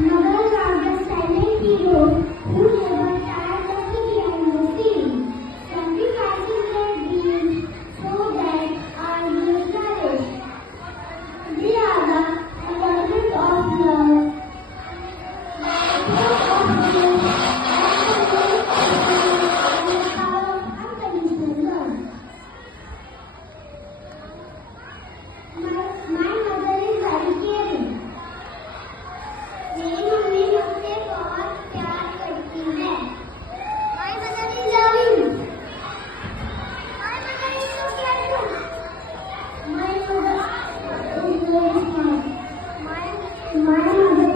Mothers are the silent heroes who never tire of behind the scenes, sacrificing their dreams so that our will flourish. They are the embodiment of love, support of guilt, and the power of unconditional love. My mother is very caring. मेरी mummy मुझसे बहुत प्यार करती है. My mother is loving. My mother is so careful. My mother is very smart. My mother